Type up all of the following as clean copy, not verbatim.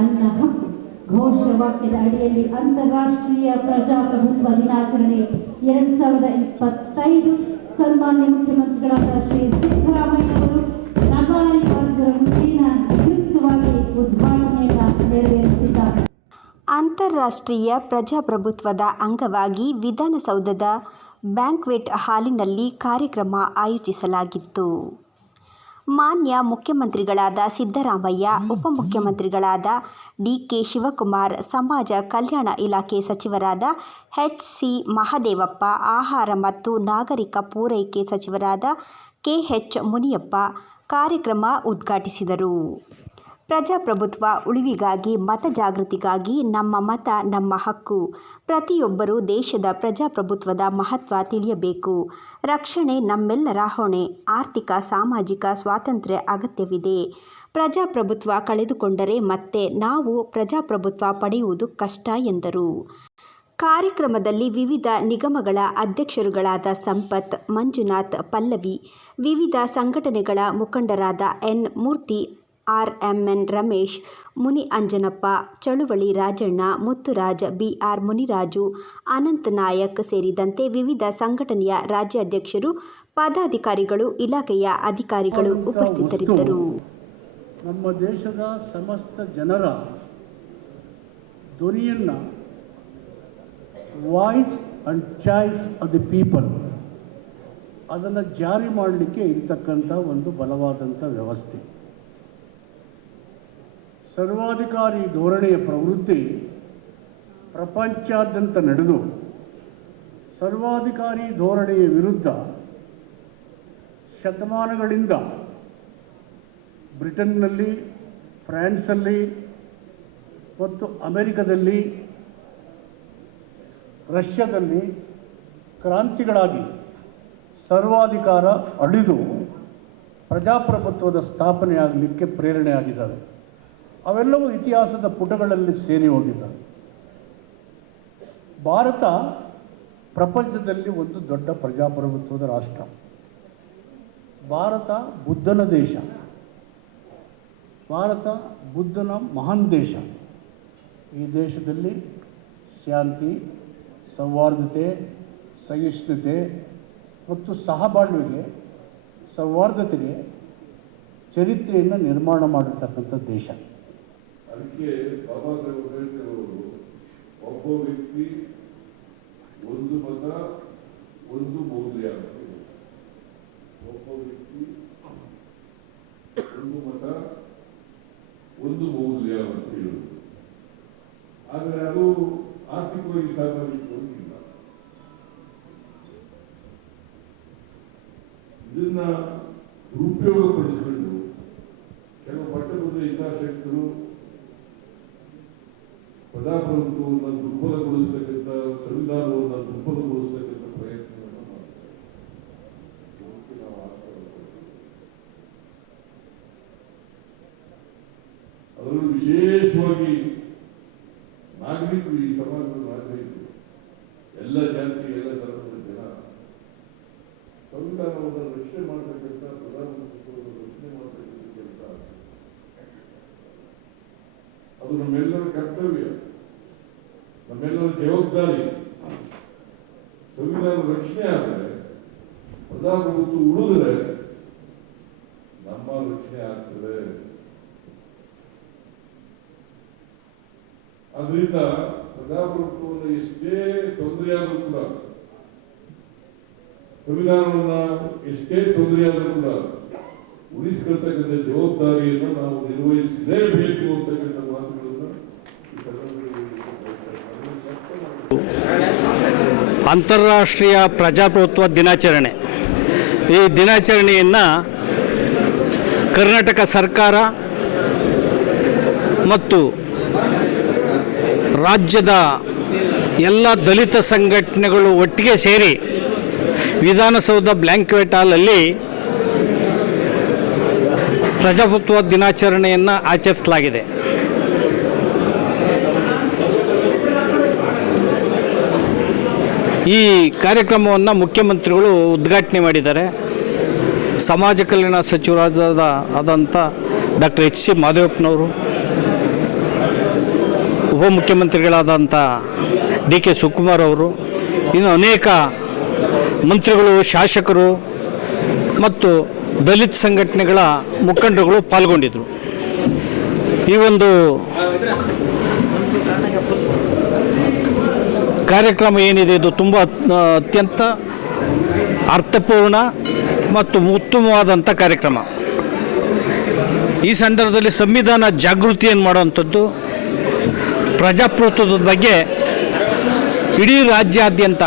ನನ್ನ ಹಕ್ಕು ಘೋಷವಾಕ್ಯದ ಅಡಿಯಲ್ಲಿ ಅಂತಾರಾಷ್ಟ್ರೀಯ ಪ್ರಜಾಪ್ರಭುತ್ವ ದಿನಾಚರಣೆ 2025 ಸನ್ಮಾನ್ಯ ಮುಖ್ಯಮಂತ್ರಿಗಳಾದ ಶ್ರೀ ಸಿದ್ದರಾಮಯ್ಯ ಅವರು ನಗಾರಿ ಬಾರಿಸುವ ಮುಂದಿನ ಯುಕ್ತವಾಗಿ ಉದ್ಘಾಟನೆಯನ್ನು ನೆರವೇರಿಸಿದ್ದಾರೆ. ಅಂತಾರಾಷ್ಟ್ರೀಯ ಪ್ರಜಾಪ್ರಭುತ್ವದ ಅಂಗವಾಗಿ ವಿಧಾನಸೌಧದ ಬ್ಯಾಂಕ್ವೆಟ್ ಹಾಲಿನಲ್ಲಿ ಕಾರ್ಯಕ್ರಮ ಆಯೋಜಿಸಲಾಗಿತ್ತು. ಮಾನ್ಯ ಮುಖ್ಯಮಂತ್ರಿಗಳಾದ ಸಿದ್ದರಾಮಯ್ಯ, ಉಪಮುಖ್ಯಮಂತ್ರಿಗಳಾದ ಡಿ.ಕೆ. ಶಿವಕುಮಾರ್, ಸಮಾಜ ಕಲ್ಯಾಣ ಇಲಾಖೆ ಸಚಿವರಾದ ಎಚ್.ಸಿ. ಮಹದೇವಪ್ಪ, ಆಹಾರ ಮತ್ತು ನಾಗರಿಕ ಪೂರೈಕೆ ಸಚಿವರಾದ ಕೆ.ಎಚ್. ಮುನಿಯಪ್ಪ ಕಾರ್ಯಕ್ರಮ ಉದ್ಘಾಟಿಸಿದರು. ಪ್ರಜಾಪ್ರಭುತ್ವ ಉಳಿವಿಗಾಗಿ, ಮತ ಜಾಗೃತಿಗಾಗಿ ನಮ್ಮ ಮತ ನಮ್ಮ ಹಕ್ಕು. ಪ್ರತಿಯೊಬ್ಬರೂ ದೇಶದ ಪ್ರಜಾಪ್ರಭುತ್ವದ ಮಹತ್ವ ತಿಳಿಯಬೇಕು. ರಕ್ಷಣೆ ನಮ್ಮೆಲ್ಲರ ಹೊಣೆ. ಆರ್ಥಿಕ ಸಾಮಾಜಿಕ ಸ್ವಾತಂತ್ರ್ಯ ಅಗತ್ಯವಿದೆ. ಪ್ರಜಾಪ್ರಭುತ್ವ ಕಳೆದುಕೊಂಡರೆ ಮತ್ತೆ ನಾವು ಪ್ರಜಾಪ್ರಭುತ್ವ ಪಡೆಯುವುದು ಕಷ್ಟ ಎಂದರು. ಕಾರ್ಯಕ್ರಮದಲ್ಲಿ ವಿವಿಧ ನಿಗಮಗಳ ಅಧ್ಯಕ್ಷರುಗಳಾದ ಸಂಪತ್, ಮಂಜುನಾಥ್, ಪಲ್ಲವಿ, ವಿವಿಧ ಸಂಘಟನೆಗಳ ಮುಖಂಡರಾದ ಎನ್. ಮೂರ್ತಿ, ಆರ್.ಎಂ.ಎನ್. ರಮೇಶ್, ಮುನಿ ಅಂಜನಪ್ಪ, ಚಳುವಳಿ ರಾಜಣ್ಣ, ಮುತ್ತುರಾಜ್, ಬಿ.ಆರ್. ಮುನಿರಾಜು, ಅನಂತ್ ನಾಯಕ್ ಸೇರಿದಂತೆ ವಿವಿಧ ಸಂಘಟನೆಯ ರಾಜ್ಯಾಧ್ಯಕ್ಷರು, ಪದಾಧಿಕಾರಿಗಳು, ಇಲಾಖೆಯ ಅಧಿಕಾರಿಗಳು ಉಪಸ್ಥಿತರಿದ್ದರು. ನಮ್ಮ ದೇಶದ ಸಮಸ್ತ ಜನರ ಧ್ವನಿಯನ್ನು voice and choice of the people ಅದನ್ನು ಜಾರಿ ಮಾಡಲಿಕ್ಕೆ ಇರತಕ್ಕಂಥ ಒಂದು ಬಲವಾದಂಥ ವ್ಯವಸ್ಥೆ. ಸರ್ವಾಧಿಕಾರಿ ಧೋರಣೆಯ ಪ್ರವೃತ್ತಿ ಪ್ರಪಂಚಾದ್ಯಂತ ನಡೆದು ಸರ್ವಾಧಿಕಾರಿ ಧೋರಣೆಯ ವಿರುದ್ಧ ಶತಮಾನಗಳಿಂದ ಬ್ರಿಟನ್ನಲ್ಲಿ, ಫ್ರಾನ್ಸಲ್ಲಿ ಮತ್ತು ಅಮೆರಿಕದಲ್ಲಿ, ರಷ್ಯಾದಲ್ಲಿ ಕ್ರಾಂತಿಗಳಾಗಿ ಸರ್ವಾಧಿಕಾರ ಅಳಿದು ಪ್ರಜಾಪ್ರಭುತ್ವದ ಸ್ಥಾಪನೆಯಾಗಲಿಕ್ಕೆ ಪ್ರೇರಣೆಯಾಗಿದ್ದಾವೆ. ಅವೆಲ್ಲವೂ ಇತಿಹಾಸದ ಪುಟಗಳಲ್ಲಿ ಸೇರಿ ಹೋಗಿದ್ದಾವೆ. ಭಾರತ ಪ್ರಪಂಚದಲ್ಲಿ ಒಂದು ದೊಡ್ಡ ಪ್ರಜಾಪ್ರಭುತ್ವದ ರಾಷ್ಟ್ರ. ಭಾರತ ಬುದ್ಧನ ದೇಶ. ಭಾರತ ಬುದ್ಧನ ಮಹಾನ್ ದೇಶ. ಈ ದೇಶದಲ್ಲಿ ಶಾಂತಿ, ಸೌಹಾರ್ದತೆ, ಸಹಿಷ್ಣುತೆ ಮತ್ತು ಸಹಬಾಳ್ವೆಗೆ, ಸೌಹಾರ್ದತೆಗೆ ಚರಿತ್ರೆಯನ್ನು ನಿರ್ಮಾಣ ಮಾಡಿರ್ತಕ್ಕಂಥ ದೇಶ. ಅದಕ್ಕೆ ಬಾಬಾ ಸಾಹೇಬ್ ಅಂಬೇಡ್ಕರ್ ಅವರು ಒಬ್ಬ ವ್ಯಕ್ತಿ ಒಂದು ಮತ ಒಂದು ಮೌಲ್ಯ ಅಂತ ಹೇಳಿದರು. ಒಬ್ಬ ವ್ಯಕ್ತಿ ಒಂದು ಮತ ಒಂದು ಮೌಲ್ಯ ಅಂತ ಹೇಳಿದರು. ಆದರೆ ಅದು ಆರ್ಥಿಕವಾಗಿ ಸಾಮಾಜಿಕವಾಗಿ ಇಲ್ಲ. ಇದನ್ನ ದುರುಪಯೋಗಪಡಿಸಿಕೊಂಡು ಕೆಲವು ಪಟ್ಟಭದ್ರ ಹಿತಾಸಕ್ತರು ಪ್ರಜಾಪ್ರಭುತ್ವವನ್ನು ದುರ್ಬಲಗೊಳಿಸತಕ್ಕಂಥ, ಸಂವಿಧಾನವನ್ನು ದುರ್ಬಲಗೊಳಿಸತಕ್ಕಂಥ ಪ್ರಯತ್ನವನ್ನು ಮಾಡ್ತಾರೆ. ಅದರಲ್ಲೂ ವಿಶೇಷವಾಗಿ ನಾಗರಿಕರು, ಈ ಸಮಾಜದ ನಾಗರಿಕರು, ಎಲ್ಲ ಜಾತಿ, ಎಲ್ಲ ಧರ್ಮದ ಜನ ಸಂವಿಧಾನವನ್ನು ರಕ್ಷಣೆ ಮಾಡತಕ್ಕಂಥ, ಪ್ರಜಾಪ್ರಭುತ್ವವನ್ನು ರಕ್ಷಣೆ ಮಾಡತಕ್ಕಂಥ ಕೆಲಸ ಅದು ನಮ್ಮೆಲ್ಲರ ಕರ್ತವ್ಯ, ನಮ್ಮೆಲ್ಲರ ಜವಾಬ್ದಾರಿ. ಸಂವಿಧಾನ ರಕ್ಷಣೆ ಆದರೆ, ಪ್ರಜಾಪ್ರಭುತ್ವ ಉಳಿದ್ರೆ ನಮ್ಮ ರಕ್ಷಣೆ ಆಗ್ತದೆ. ಅದರಿಂದ ಪ್ರಜಾಪ್ರಭುತ್ವವನ್ನು ಎಷ್ಟೇ ತೊಂದರೆಯಾದರೂ ಕೂಡ, ಸಂವಿಧಾನವನ್ನ ಎಷ್ಟೇ ತೊಂದರೆಯಾದರೂ ಕೂಡ ಉಳಿಸಿಕೊಳ್ತಕ್ಕಂಥ ಜವಾಬ್ದಾರಿಯನ್ನು ನಾವು ನಿರ್ವಹಿಸಲೇಬೇಕು ಅಂತಕ್ಕಂಥ ಮಾತುಗಳನ್ನು ಅಂತಾರಾಷ್ಟ್ರೀಯ ಪ್ರಜಾಪ್ರಭುತ್ವ ದಿನಾಚರಣೆ. ಈ ದಿನಾಚರಣೆಯನ್ನು ಕರ್ನಾಟಕ ಸರ್ಕಾರ ಮತ್ತು ರಾಜ್ಯದ ಎಲ್ಲ ದಲಿತ ಸಂಘಟನೆಗಳು ಒಟ್ಟಿಗೆ ಸೇರಿ ವಿಧಾನಸೌಧ ಬ್ಯಾಂಕ್ವೆಟ್ ಹಾಲಲ್ಲಿ ಪ್ರಜಾಪ್ರಭುತ್ವ ದಿನಾಚರಣೆಯನ್ನು ಆಚರಿಸಲಾಗಿದೆ. ಈ ಕಾರ್ಯಕ್ರಮವನ್ನು ಮುಖ್ಯಮಂತ್ರಿಗಳು ಉದ್ಘಾಟನೆ ಮಾಡಿದ್ದಾರೆ. ಸಮಾಜ ಕಲ್ಯಾಣ ಸಚಿವರಾದಂಥ ಡಾಕ್ಟರ್ ಎಚ್.ಸಿ. ಮಹದೇವಪ್ಪನವರು, ಉಪಮುಖ್ಯಮಂತ್ರಿಗಳಾದಂಥ ಡಿ ಕೆ ಶಿವಕುಮಾರ್ ಅವರು, ಇನ್ನು ಅನೇಕ ಮಂತ್ರಿಗಳು, ಶಾಸಕರು ಮತ್ತು ದಲಿತ ಸಂಘಟನೆಗಳ ಮುಖಂಡರುಗಳು ಪಾಲ್ಗೊಂಡಿದ್ದರು. ಈ ಒಂದು ಕಾರ್ಯಕ್ರಮ ಏನಿದೆ ಇದು ತುಂಬ ಅತ್ಯಂತ ಅರ್ಥಪೂರ್ಣ ಮತ್ತು ಉತ್ತಮವಾದಂಥ ಕಾರ್ಯಕ್ರಮ. ಈ ಸಂದರ್ಭದಲ್ಲಿ ಸಂವಿಧಾನ ಜಾಗೃತಿಯನ್ನು ಮಾಡುವಂಥದ್ದು, ಪ್ರಜಾಪ್ರಭುತ್ವದ ಬಗ್ಗೆ ಇಡೀ ರಾಜ್ಯಾದ್ಯಂತ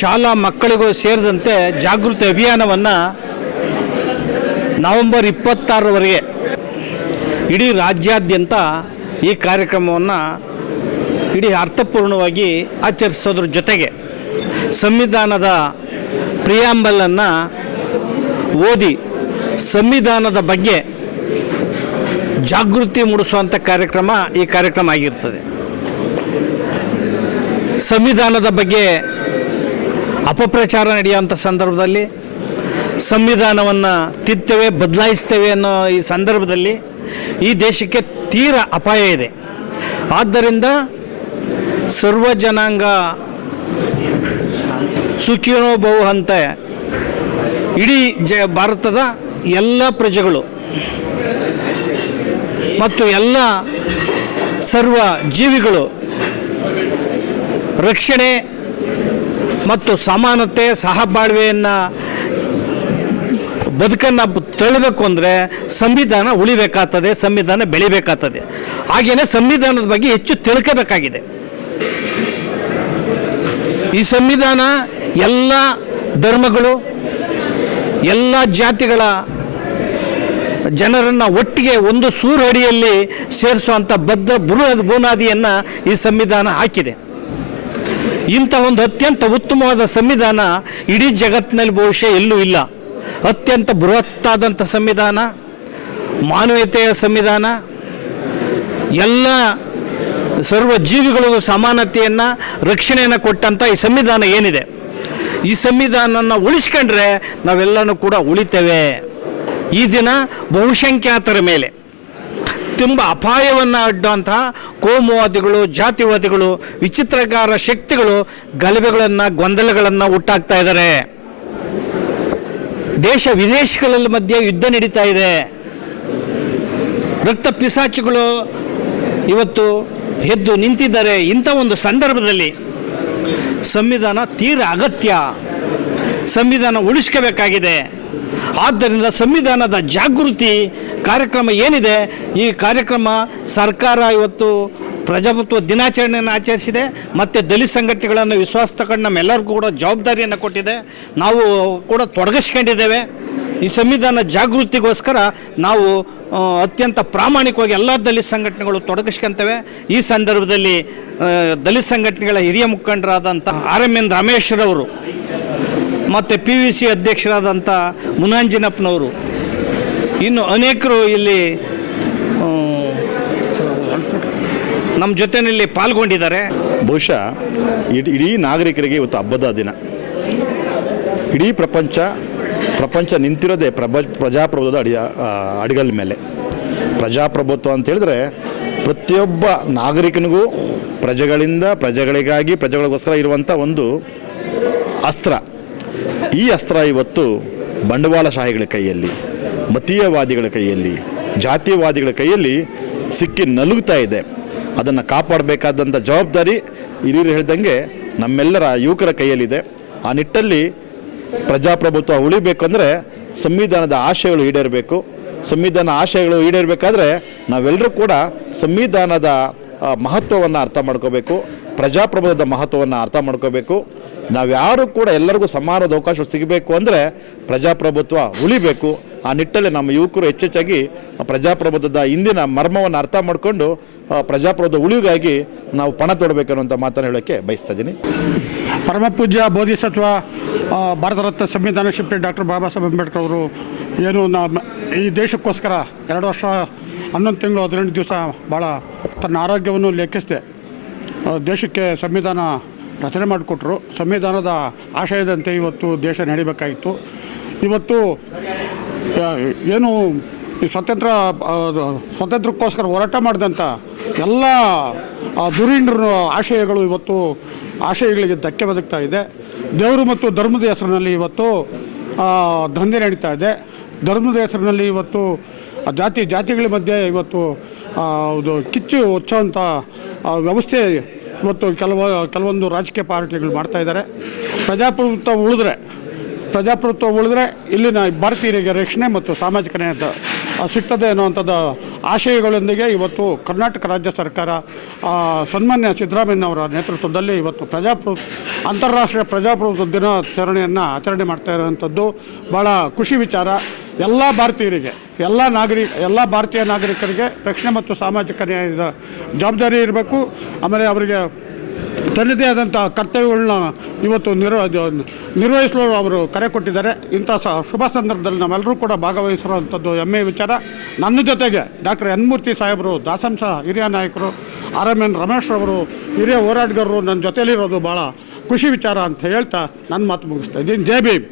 ಶಾಲಾ ಮಕ್ಕಳಿಗೂ ಸೇರಿದಂತೆ ಜಾಗೃತಿ ಅಭಿಯಾನವನ್ನು ನವೆಂಬರ್ 26ರವರೆಗೆ ಇಡೀ ರಾಜ್ಯಾದ್ಯಂತ ಈ ಕಾರ್ಯಕ್ರಮವನ್ನು ಇಡೀ ಅರ್ಥಪೂರ್ಣವಾಗಿ ಆಚರಿಸೋದ್ರ ಜೊತೆಗೆ ಸಂವಿಧಾನದ ಪ್ರಿಯಾಂಬಲನ್ನು ಓದಿ ಸಂವಿಧಾನದ ಬಗ್ಗೆ ಜಾಗೃತಿ ಮೂಡಿಸುವಂಥ ಈ ಕಾರ್ಯಕ್ರಮ ಆಗಿರ್ತದೆ. ಸಂವಿಧಾನದ ಬಗ್ಗೆ ಅಪಪ್ರಚಾರ ನಡೆಯುವಂಥ ಸಂದರ್ಭದಲ್ಲಿ, ಸಂವಿಧಾನವನ್ನು ತಿದ್ತೇವೆ, ಬದಲಾಯಿಸ್ತೇವೆ ಅನ್ನೋ ಈ ಸಂದರ್ಭದಲ್ಲಿ ಈ ದೇಶಕ್ಕೆ ತೀರ ಅಪಾಯ ಇದೆ. ಆದ್ದರಿಂದ ಸರ್ವ ಜನಾಂಗ ಸುಖಿನೋ ಬಹು ಇಡೀ ಭಾರತದ ಎಲ್ಲ ಪ್ರಜೆಗಳು ಮತ್ತು ಎಲ್ಲ ಸರ್ವ ಜೀವಿಗಳು ರಕ್ಷಣೆ ಮತ್ತು ಸಮಾನತೆ, ಸಹಬಾಳ್ವೆಯನ್ನು ಬದುಕನ್ನು ತಳ್ಳಬೇಕು ಅಂದರೆ ಸಂವಿಧಾನ ಉಳಿಬೇಕಾಗ್ತದೆ, ಸಂವಿಧಾನ ಬೆಳಿಬೇಕಾಗ್ತದೆ. ಹಾಗೆಯೇ ಸಂವಿಧಾನದ ಬಗ್ಗೆ ಹೆಚ್ಚು ತಿಳ್ಕೋಬೇಕಾಗಿದೆ. ಈ ಸಂವಿಧಾನ ಎಲ್ಲ ಧರ್ಮಗಳು, ಎಲ್ಲ ಜಾತಿಗಳ ಜನರನ್ನು ಒಟ್ಟಿಗೆ ಒಂದು ಸೂರಡಿಯಲ್ಲಿ ಸೇರಿಸುವಂಥ ಬದ್ಧ ಬುನಾದಿಯನ್ನು ಈ ಸಂವಿಧಾನ ಹಾಕಿದೆ. ಇಂಥ ಒಂದು ಅತ್ಯಂತ ಉತ್ತಮವಾದ ಸಂವಿಧಾನ ಇಡೀ ಜಗತ್ತಿನಲ್ಲಿ ಬಹುಶಃ ಎಲ್ಲೂ ಇಲ್ಲ. ಅತ್ಯಂತ ಬೃಹತ್ತಾದಂಥ ಸಂವಿಧಾನ, ಮಾನವೀಯತೆಯ ಸಂವಿಧಾನ, ಎಲ್ಲ ಸರ್ವ ಜೀವಿಗಳಿಗೂ ಸಮಾನತೆಯನ್ನು, ರಕ್ಷಣೆಯನ್ನು ಕೊಟ್ಟಂಥ ಈ ಸಂವಿಧಾನ ಏನಿದೆ, ಈ ಸಂವಿಧಾನವನ್ನು ಉಳಿಸ್ಕೊಂಡ್ರೆ ನಾವೆಲ್ಲನೂ ಕೂಡ ಉಳಿತೇವೆ. ಈ ದಿನ ಬಹುಸಂಖ್ಯಾತರ ಮೇಲೆ ತುಂಬ ಅಪಾಯವನ್ನು ಅಡ್ಡುವಂತಹ ಕೋಮುವಾದಿಗಳು, ಜಾತಿವಾದಿಗಳು, ವಿಚಿತ್ರಕಾರ ಶಕ್ತಿಗಳು ಗಲಭೆಗಳನ್ನು, ಗೊಂದಲಗಳನ್ನು ಹುಟ್ಟಾಕ್ತಾ ಇದ್ದಾರೆ. ದೇಶ ವಿದೇಶಗಳ ಮಧ್ಯೆ ಯುದ್ಧ ನಡೀತಾ ಇದೆ. ರಕ್ತ ಪಿಸಾಚಿಗಳು ಇವತ್ತು ಎದ್ದು ನಿಂತಿದ್ದಾರೆ. ಇಂಥ ಒಂದು ಸಂದರ್ಭದಲ್ಲಿ ಸಂವಿಧಾನ ತೀರ ಅಗತ್ಯ. ಸಂವಿಧಾನ ಉಳಿಸ್ಕೋಬೇಕಾಗಿದೆ. ಆದ್ದರಿಂದ ಸಂವಿಧಾನದ ಜಾಗೃತಿ ಕಾರ್ಯಕ್ರಮ ಏನಿದೆ, ಈ ಕಾರ್ಯಕ್ರಮ ಸರ್ಕಾರ ಇವತ್ತು ಪ್ರಜಾಪ್ರಭುತ್ವ ದಿನಾಚರಣೆಯನ್ನು ಆಚರಿಸಿದೆ. ಮತ್ತು ದಲಿತ ಸಂಘಟನೆಗಳನ್ನು ವಿಶ್ವಾಸ ತಗೊಂಡು ನಮ್ಮೆಲ್ಲರಿಗೂ ಕೂಡ ಜವಾಬ್ದಾರಿಯನ್ನು ಕೊಟ್ಟಿದೆ. ನಾವು ಕೂಡ ತೊಡಗಿಸ್ಕೊಂಡಿದ್ದೇವೆ. ಈ ಸಂವಿಧಾನ ಜಾಗೃತಿಗೋಸ್ಕರ ನಾವು ಅತ್ಯಂತ ಪ್ರಾಮಾಣಿಕವಾಗಿ ಎಲ್ಲ ದಲಿತ ಸಂಘಟನೆಗಳು ತೊಡಗಿಸ್ಕೊಂತೇವೆ. ಈ ಸಂದರ್ಭದಲ್ಲಿ ದಲಿತ ಸಂಘಟನೆಗಳ ಹಿರಿಯ ಮುಖಂಡರಾದಂಥ RMN ರಾಮೇಶ್ವರವರು ಮತ್ತು PVC ಅಧ್ಯಕ್ಷರಾದಂಥ ಮುನಾಂಜಿನಪ್ಪನವರು, ಇನ್ನು ಅನೇಕರು ಇಲ್ಲಿ ನಮ್ಮ ಜೊತೆಯಲ್ಲಿ ಪಾಲ್ಗೊಂಡಿದ್ದಾರೆ. ಬಹುಶಃ ಇಡೀ ನಾಗರಿಕರಿಗೆ ಇವತ್ತು ಹಬ್ಬದ ದಿನ. ಇಡೀ ಪ್ರಪಂಚ ನಿಂತಿರೋದೇ ಪ್ರಜಾಪ್ರಭುತ್ವದ ಅಡಿಗಲ್ ಮೇಲೆ. ಪ್ರಜಾಪ್ರಭುತ್ವ ಅಂತ ಹೇಳಿದ್ರೆ ಪ್ರತಿಯೊಬ್ಬ ನಾಗರಿಕನಿಗೂ ಪ್ರಜೆಗಳಿಗಾಗಿ ಪ್ರಜೆಗಳಿಗೋಸ್ಕರ ಇರುವಂಥ ಒಂದು ಅಸ್ತ್ರ. ಈ ಅಸ್ತ್ರ ಇವತ್ತು ಬಂಡವಾಳಶಾಹಿಗಳ ಕೈಯಲ್ಲಿ, ಮತೀಯವಾದಿಗಳ ಕೈಯಲ್ಲಿ, ಜಾತಿವಾದಿಗಳ ಕೈಯಲ್ಲಿ ಸಿಕ್ಕಿ ನಲುಗ್ತಾ ಇದೆ. ಅದನ್ನು ಕಾಪಾಡಬೇಕಾದಂಥ ಜವಾಬ್ದಾರಿ ಹಿರಿಯರು ಹೇಳಿದಂಗೆ ನಮ್ಮೆಲ್ಲರ ಯುವಕರ ಕೈಯಲ್ಲಿದೆ. ಆ ನಿಟ್ಟಲ್ಲಿ ಪ್ರಜಾಪ್ರಭುತ್ವ ಉಳಿಬೇಕಂದ್ರೆ ಸಂವಿಧಾನದ ಆಶಯಗಳು ಈಡೇರಬೇಕು. ಸಂವಿಧಾನ ಆಶಯಗಳು ಈಡೇರಬೇಕಾದ್ರೆ ನಾವೆಲ್ಲರೂ ಕೂಡ ಸಂವಿಧಾನದ ಮಹತ್ವವನ್ನು ಅರ್ಥ ಮಾಡ್ಕೋಬೇಕು, ಪ್ರಜಾಪ್ರಭುತ್ವದ ಮಹತ್ವವನ್ನು ಅರ್ಥ ಮಾಡ್ಕೋಬೇಕು. ನಾವ್ಯಾರು ಕೂಡ ಎಲ್ಲರಿಗೂ ಸಮಾನವಾದ ಅವಕಾಶ ಸಿಗಬೇಕು ಅಂದರೆ ಪ್ರಜಾಪ್ರಭುತ್ವ ಉಳಿಬೇಕು. ಆ ನಿಟ್ಟಲ್ಲಿ ನಮ್ಮ ಯುವಕರು ಹೆಚ್ಚೆಚ್ಚಾಗಿ ಪ್ರಜಾಪ್ರಭುತ್ವದ ಇಂದಿನ ಮರ್ಮವನ್ನು ಅರ್ಥ ಮಾಡಿಕೊಂಡು ಪ್ರಜಾಪ್ರಭುತ್ವ ಉಳಿವಿಗಾಗಿ ನಾವು ಪಣ ತೊಡಬೇಕನ್ನುವಂಥ ಮಾತನ್ನು ಹೇಳೋಕ್ಕೆ ಬಯಸ್ತಾ ಇದ್ದೀನಿ. ಪರಮಪೂಜ್ಯ ಬೋಧಿಸತ್ವ ಭಾರತ ರತ್ನ ಸಂವಿಧಾನ ಶಿಲ್ಪಿ ಡಾಕ್ಟರ್ ಬಾಬಾ ಸಾಹೇಬ್ ಅಂಬೇಡ್ಕರ್ ಅವರು ಏನು ಈ ದೇಶಕ್ಕೋಸ್ಕರ 2 ವರ್ಷ 11 ತಿಂಗಳು 18 ದಿವಸ ಭಾಳ ತನ್ನ ಆರೋಗ್ಯವನ್ನು ಲೆಕ್ಕಿಸದೆ ದೇಶಕ್ಕೆ ಸಂವಿಧಾನ ರಚನೆ ಮಾಡಿಕೊಟ್ರು. ಸಂವಿಧಾನದ ಆಶಯದಂತೆ ಇವತ್ತು ದೇಶ ನಡಿಬೇಕಾಗಿತ್ತು. ಇವತ್ತು ಏನು ಈ ಸ್ವಾತಂತ್ರ್ಯಕ್ಕೋಸ್ಕರ ಹೋರಾಟ ಮಾಡಿದಂಥ ಎಲ್ಲ ಧುರೀಣರ ಆಶಯಗಳು ಇವತ್ತು ಆಶಯಗಳಿಗೆ ಧಕ್ಕೆ ಬದುಕ್ತಾ ಇದೆ. ದೇವರು ಮತ್ತು ಧರ್ಮದ ಹೆಸರಿನಲ್ಲಿ ಇವತ್ತು ದಂಧೆ ನಡೀತಾ ಇದೆ. ಧರ್ಮದ ಹೆಸರಿನಲ್ಲಿ ಇವತ್ತು ಜಾತಿಗಳ ಮಧ್ಯೆ ಇವತ್ತು ಕಿಚ್ಚು ಹೊಚ್ಚುವಂಥ ವ್ಯವಸ್ಥೆ ಇವತ್ತು ಕೆಲವೊಂದು ರಾಜಕೀಯ ಪಾರ್ಟಿಗಳು ಮಾಡ್ತಾಯಿದ್ದಾರೆ. ಪ್ರಜಾಪ್ರಭುತ್ವ ಉಳಿದ್ರೆ ಇಲ್ಲಿನ ಭಾರತೀಯರಿಗೆ ರಕ್ಷಣೆ ಮತ್ತು ಸಾಮಾಜಿಕ ನ್ಯಾಯ ಸಿಗ್ತದೆ ಅನ್ನುವಂಥದ್ದು ಆಶಯಗಳೊಂದಿಗೆ ಇವತ್ತು ಕರ್ನಾಟಕ ರಾಜ್ಯ ಸರ್ಕಾರ ಸನ್ಮಾನ್ಯ ಸಿದ್ದರಾಮಯ್ಯನವರ ನೇತೃತ್ವದಲ್ಲಿ ಇವತ್ತು ಅಂತಾರಾಷ್ಟ್ರೀಯ ಪ್ರಜಾಪ್ರಭುತ್ವ ದಿನಾಚರಣೆಯನ್ನು ಆಚರಣೆ ಮಾಡ್ತಾ ಇರುವಂಥದ್ದು ಭಾಳ ಖುಷಿ ವಿಚಾರ. ಎಲ್ಲ ಭಾರತೀಯರಿಗೆ ಎಲ್ಲ ಭಾರತೀಯ ನಾಗರಿಕರಿಗೆ ರಕ್ಷಣೆ ಮತ್ತು ಸಾಮಾಜಿಕ ನ್ಯಾಯದ ಜವಾಬ್ದಾರಿ ಇರಬೇಕು. ಆಮೇಲೆ ಅವರಿಗೆ ತನ್ನದೇ ಆದಂಥ ಕರ್ತವ್ಯಗಳನ್ನ ಇವತ್ತು ನಿರ್ವಹಿಸಲು ಅವರು ಕರೆ ಕೊಟ್ಟಿದ್ದಾರೆ. ಇಂಥ ಶುಭ ಸಂದರ್ಭದಲ್ಲಿ ನಾವೆಲ್ಲರೂ ಕೂಡ ಭಾಗವಹಿಸಿರುವಂಥದ್ದು ಹೆಮ್ಮೆಯ ವಿಚಾರ. ನನ್ನ ಜೊತೆಗೆ ಡಾಕ್ಟರ್ ಎನ್ ಮೂರ್ತಿ ಸಾಹೇಬರು, ದಾಸಂಸ ಹಿರಿಯ ನಾಯಕರು, RMN ರಮೇಶ್ ಅವರು ಹಿರಿಯ ಹೋರಾಟಗಾರರು ನನ್ನ ಜೊತೆಯಲ್ಲಿರೋದು ಭಾಳ ಖುಷಿ ವಿಚಾರ ಅಂತ ಹೇಳ್ತಾ ನನ್ನ ಮಾತು ಮುಗಿಸ್ತಾ ಇದ್ದೀನಿ. ಜೈ ಭೀಮ್.